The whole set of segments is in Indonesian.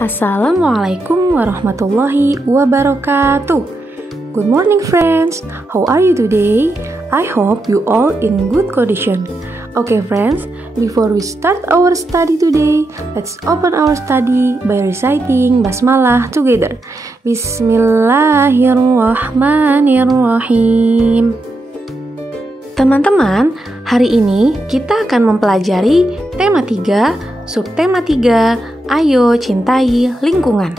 Assalamualaikum warahmatullahi wabarakatuh. Good morning friends, how are you today? I hope you all in good condition. Okay friends, before we start our study today, let's open our study by reciting Basmalah together. Bismillahirrahmanirrahim. Teman-teman, hari ini kita akan mempelajari tema 3, subtema 3, Ayo Cintai Lingkungan.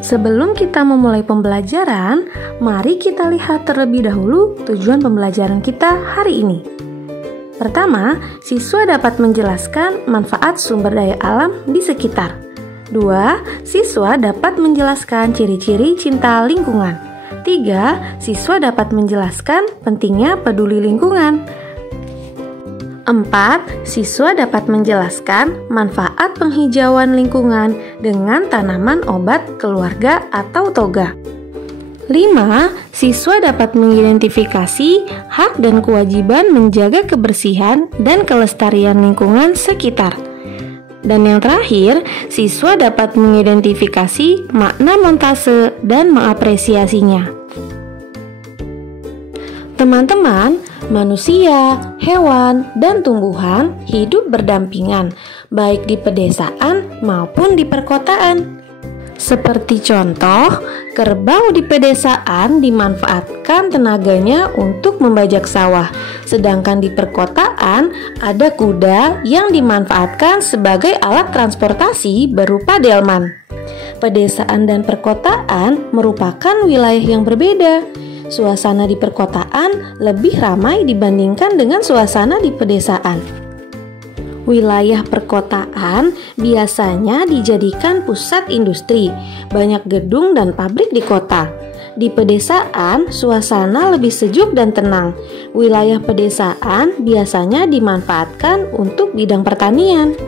Sebelum kita memulai pembelajaran, mari kita lihat terlebih dahulu tujuan pembelajaran kita hari ini. Pertama, siswa dapat menjelaskan manfaat sumber daya alam di sekitar. 2. Siswa dapat menjelaskan ciri-ciri cinta lingkungan. 3. Siswa dapat menjelaskan pentingnya peduli lingkungan. 4. Siswa dapat menjelaskan manfaat penghijauan lingkungan dengan tanaman obat keluarga atau toga. 5. Siswa dapat mengidentifikasi hak dan kewajiban menjaga kebersihan dan kelestarian lingkungan sekitar. Dan yang terakhir, siswa dapat mengidentifikasi makna montase dan mengapresiasinya. Teman-teman, manusia, hewan, dan tumbuhan hidup berdampingan, baik di pedesaan maupun di perkotaan. Seperti contoh, kerbau di pedesaan dimanfaatkan tenaganya untuk membajak sawah, sedangkan di perkotaan ada kuda yang dimanfaatkan sebagai alat transportasi berupa delman. Pedesaan dan perkotaan merupakan wilayah yang berbeda. Suasana di perkotaan lebih ramai dibandingkan dengan suasana di pedesaan. Wilayah perkotaan biasanya dijadikan pusat industri, banyak gedung dan pabrik di kota. Di pedesaan, suasana lebih sejuk dan tenang. Wilayah pedesaan biasanya dimanfaatkan untuk bidang pertanian.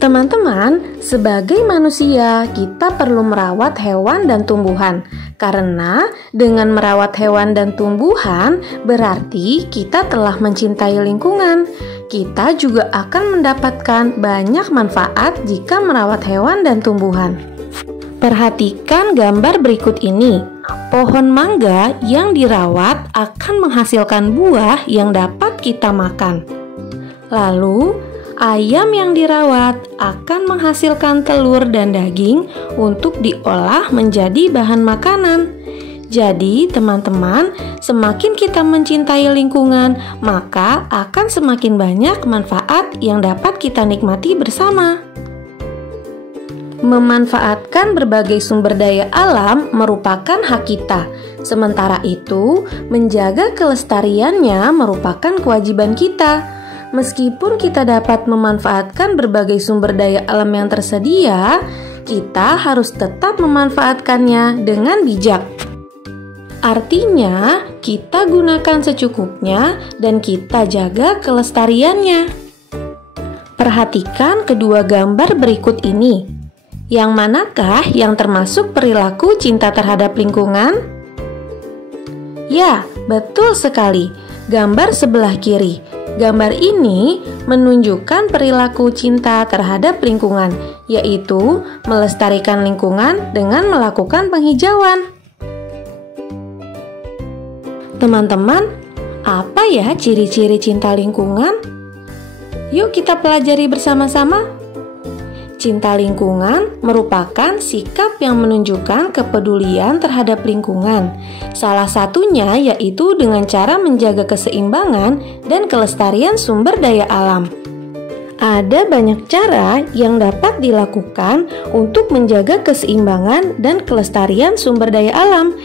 Teman-teman, sebagai manusia, kita perlu merawat hewan dan tumbuhan. Karena dengan merawat hewan dan tumbuhan, berarti kita telah mencintai lingkungan. Kita juga akan mendapatkan banyak manfaat jika merawat hewan dan tumbuhan. Perhatikan gambar berikut ini. Pohon mangga yang dirawat akan menghasilkan buah yang dapat kita makan. Lalu, ayam yang dirawat akan menghasilkan telur dan daging untuk diolah menjadi bahan makanan. Jadi, teman-teman, semakin kita mencintai lingkungan, maka akan semakin banyak manfaat yang dapat kita nikmati bersama. Memanfaatkan berbagai sumber daya alam merupakan hak kita. Sementara itu, menjaga kelestariannya merupakan kewajiban kita. Meskipun kita dapat memanfaatkan berbagai sumber daya alam yang tersedia, kita harus tetap memanfaatkannya dengan bijak. Artinya, kita gunakan secukupnya dan kita jaga kelestariannya. Perhatikan kedua gambar berikut ini. Yang manakah yang termasuk perilaku cinta terhadap lingkungan? Ya, betul sekali. Gambar sebelah kiri. Gambar ini menunjukkan perilaku cinta terhadap lingkungan, yaitu melestarikan lingkungan dengan melakukan penghijauan. Teman-teman, apa ya ciri-ciri cinta lingkungan? Yuk kita pelajari bersama-sama. Cinta lingkungan merupakan sikap yang menunjukkan kepedulian terhadap lingkungan. Salah satunya yaitu dengan cara menjaga keseimbangan dan kelestarian sumber daya alam. Ada banyak cara yang dapat dilakukan untuk menjaga keseimbangan dan kelestarian sumber daya alam.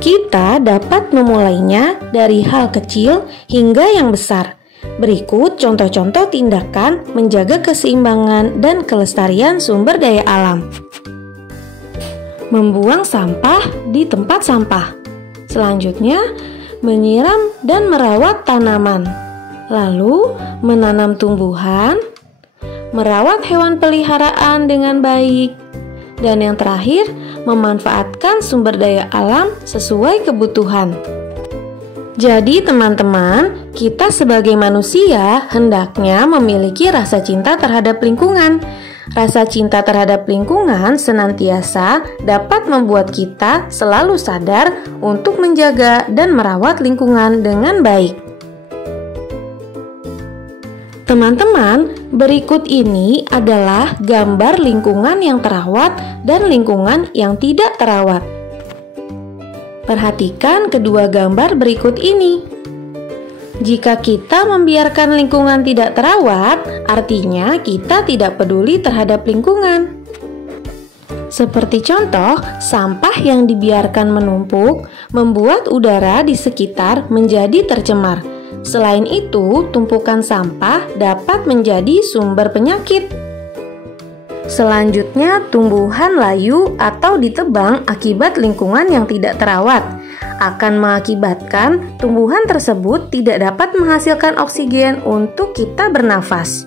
Kita dapat memulainya dari hal kecil hingga yang besar. Berikut contoh-contoh tindakan menjaga keseimbangan dan kelestarian sumber daya alam. Membuang sampah di tempat sampah. Selanjutnya, menyiram dan merawat tanaman. Lalu, menanam tumbuhan, merawat hewan peliharaan dengan baik. Dan yang terakhir, memanfaatkan sumber daya alam sesuai kebutuhan. Jadi teman-teman, kita sebagai manusia hendaknya memiliki rasa cinta terhadap lingkungan. Rasa cinta terhadap lingkungan senantiasa dapat membuat kita selalu sadar untuk menjaga dan merawat lingkungan dengan baik. Teman-teman, berikut ini adalah gambar lingkungan yang terawat dan lingkungan yang tidak terawat. Perhatikan kedua gambar berikut ini. Jika kita membiarkan lingkungan tidak terawat, artinya kita tidak peduli terhadap lingkungan. Seperti contoh, sampah yang dibiarkan menumpuk membuat udara di sekitar menjadi tercemar. Selain itu, tumpukan sampah dapat menjadi sumber penyakit. Selanjutnya, tumbuhan layu atau ditebang akibat lingkungan yang tidak terawat akan mengakibatkan tumbuhan tersebut tidak dapat menghasilkan oksigen untuk kita bernafas.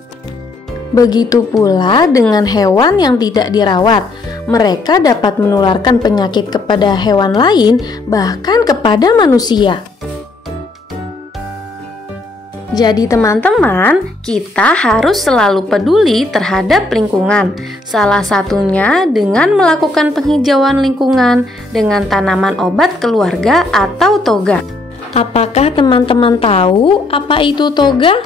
Begitu pula dengan hewan yang tidak dirawat, mereka dapat menularkan penyakit kepada hewan lain, bahkan kepada manusia. Jadi teman-teman, kita harus selalu peduli terhadap lingkungan. Salah satunya dengan melakukan penghijauan lingkungan dengan tanaman obat keluarga atau toga. Apakah teman-teman tahu apa itu toga?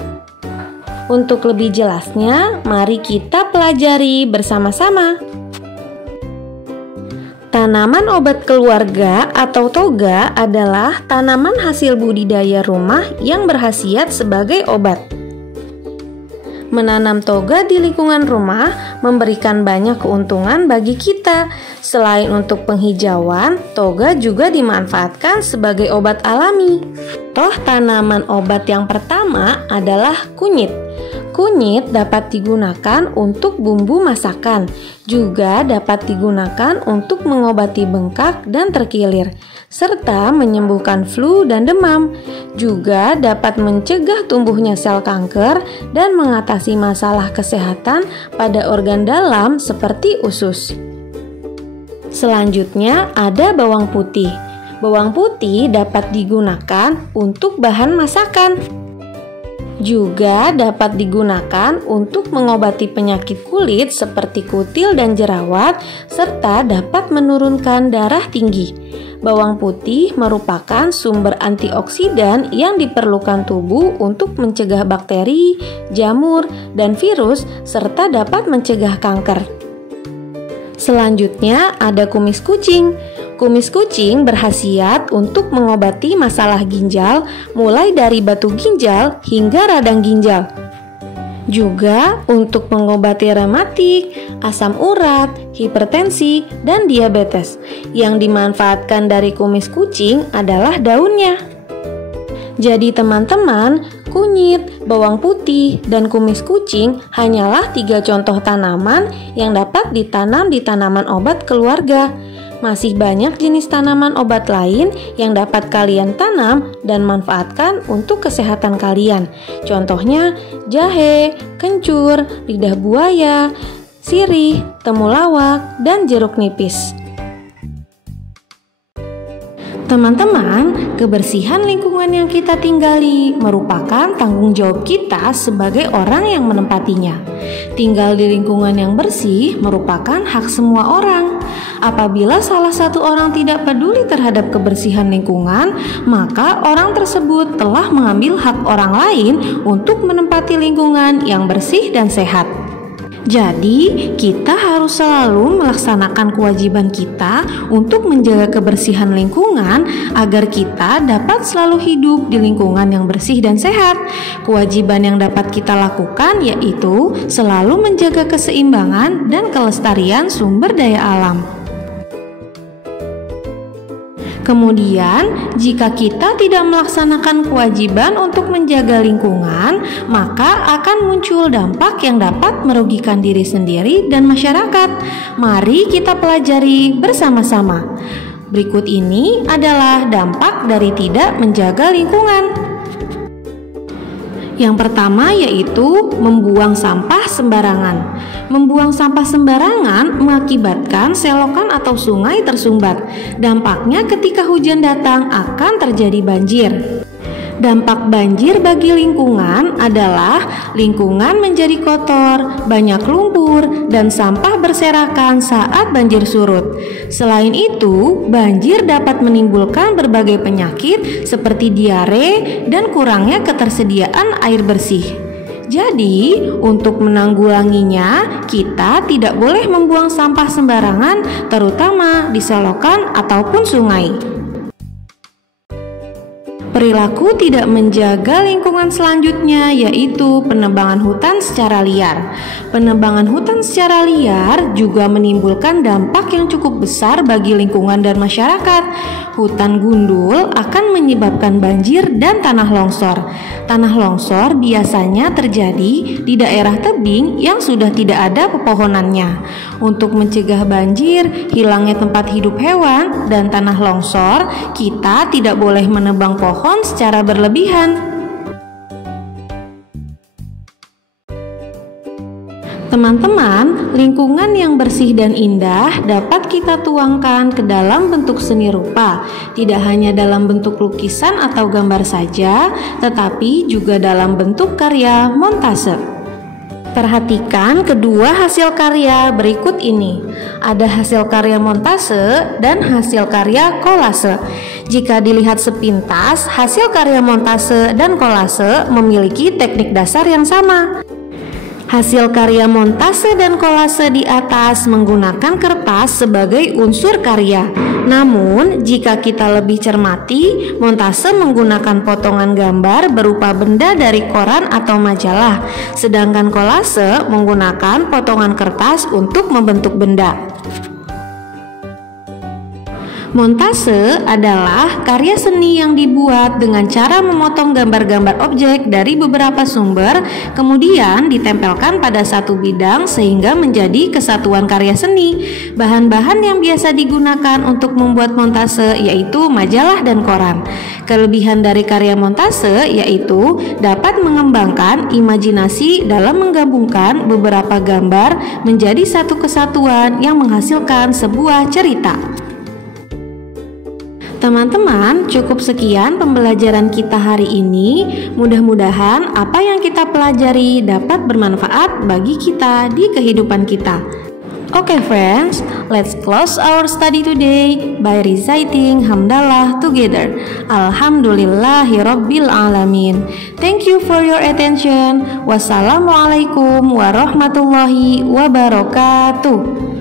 Untuk lebih jelasnya, mari kita pelajari bersama-sama. Tanaman obat keluarga atau toga adalah tanaman hasil budidaya rumah yang berkhasiat sebagai obat. Menanam toga di lingkungan rumah memberikan banyak keuntungan bagi kita. Selain untuk penghijauan, toga juga dimanfaatkan sebagai obat alami. Tanaman obat yang pertama adalah kunyit. Kunyit dapat digunakan untuk bumbu masakan, juga dapat digunakan untuk mengobati bengkak dan terkilir, serta menyembuhkan flu dan demam. Juga dapat mencegah tumbuhnya sel kanker dan mengatasi masalah kesehatan pada organ dalam seperti usus. Selanjutnya ada bawang putih. Bawang putih dapat digunakan untuk bahan masakan. Juga dapat digunakan untuk mengobati penyakit kulit seperti kutil dan jerawat, serta dapat menurunkan darah tinggi. Bawang putih merupakan sumber antioksidan yang diperlukan tubuh untuk mencegah bakteri, jamur, dan virus, serta dapat mencegah kanker. Selanjutnya ada kumis kucing. Kumis kucing berkhasiat untuk mengobati masalah ginjal, mulai dari batu ginjal hingga radang ginjal. Juga untuk mengobati rematik, asam urat, hipertensi, dan diabetes. Yang dimanfaatkan dari kumis kucing adalah daunnya. Jadi teman-teman, kunyit, bawang putih, dan kumis kucing hanyalah 3 contoh tanaman yang dapat ditanam di tanaman obat keluarga. Masih banyak jenis tanaman obat lain yang dapat kalian tanam dan manfaatkan untuk kesehatan kalian. Contohnya jahe, kencur, lidah buaya, sirih, temulawak, dan jeruk nipis. Teman-teman, kebersihan lingkungan yang kita tinggali merupakan tanggung jawab kita sebagai orang yang menempatinya. Tinggal di lingkungan yang bersih merupakan hak semua orang. Apabila salah satu orang tidak peduli terhadap kebersihan lingkungan, maka orang tersebut telah mengambil hak orang lain untuk menempati lingkungan yang bersih dan sehat. Jadi, kita harus selalu melaksanakan kewajiban kita untuk menjaga kebersihan lingkungan agar kita dapat selalu hidup di lingkungan yang bersih dan sehat. Kewajiban yang dapat kita lakukan yaitu selalu menjaga keseimbangan dan kelestarian sumber daya alam. Kemudian, jika kita tidak melaksanakan kewajiban untuk menjaga lingkungan, maka akan muncul dampak yang dapat merugikan diri sendiri dan masyarakat. Mari kita pelajari bersama-sama. Berikut ini adalah dampak dari tidak menjaga lingkungan. Yang pertama yaitu membuang sampah sembarangan. Membuang sampah sembarangan mengakibatkan selokan atau sungai tersumbat. Dampaknya ketika hujan datang akan terjadi banjir. Dampak banjir bagi lingkungan adalah lingkungan menjadi kotor, banyak lumpur, dan sampah berserakan saat banjir surut. Selain itu, banjir dapat menimbulkan berbagai penyakit seperti diare dan kurangnya ketersediaan air bersih. Jadi, untuk menanggulanginya, kita tidak boleh membuang sampah sembarangan, terutama di selokan ataupun sungai. Perilaku tidak menjaga lingkungan selanjutnya yaitu penebangan hutan secara liar. Penebangan hutan secara liar juga menimbulkan dampak yang cukup besar bagi lingkungan dan masyarakat. Hutan gundul akan menyebabkan banjir dan tanah longsor. Tanah longsor biasanya terjadi di daerah tebing yang sudah tidak ada pepohonannya. Untuk mencegah banjir, hilangnya tempat hidup hewan, dan tanah longsor, kita tidak boleh menebang pohon secara berlebihan. Teman-teman, lingkungan yang bersih dan indah dapat kita tuangkan ke dalam bentuk seni rupa, tidak hanya dalam bentuk lukisan atau gambar saja, tetapi juga dalam bentuk karya montase. Perhatikan kedua hasil karya berikut ini. Ada hasil karya montase dan hasil karya kolase. Jika dilihat sepintas, hasil karya montase dan kolase memiliki teknik dasar yang sama. Hasil karya montase dan kolase di atas menggunakan kertas sebagai unsur karya. Namun, jika kita lebih cermati, montase menggunakan potongan gambar berupa benda dari koran atau majalah, sedangkan kolase menggunakan potongan kertas untuk membentuk benda. Montase adalah karya seni yang dibuat dengan cara memotong gambar-gambar objek dari beberapa sumber, kemudian ditempelkan pada satu bidang sehingga menjadi kesatuan karya seni. Bahan-bahan yang biasa digunakan untuk membuat montase yaitu majalah dan koran. Kelebihan dari karya montase yaitu dapat mengembangkan imajinasi dalam menggabungkan beberapa gambar menjadi satu kesatuan yang menghasilkan sebuah cerita. Teman-teman, cukup sekian pembelajaran kita hari ini. Mudah-mudahan apa yang kita pelajari dapat bermanfaat bagi kita di kehidupan kita. Okay friends, let's close our study today by reciting hamdalah together. Alhamdulillahirabbil alamin. Thank you for your attention. Wassalamualaikum warahmatullahi wabarakatuh.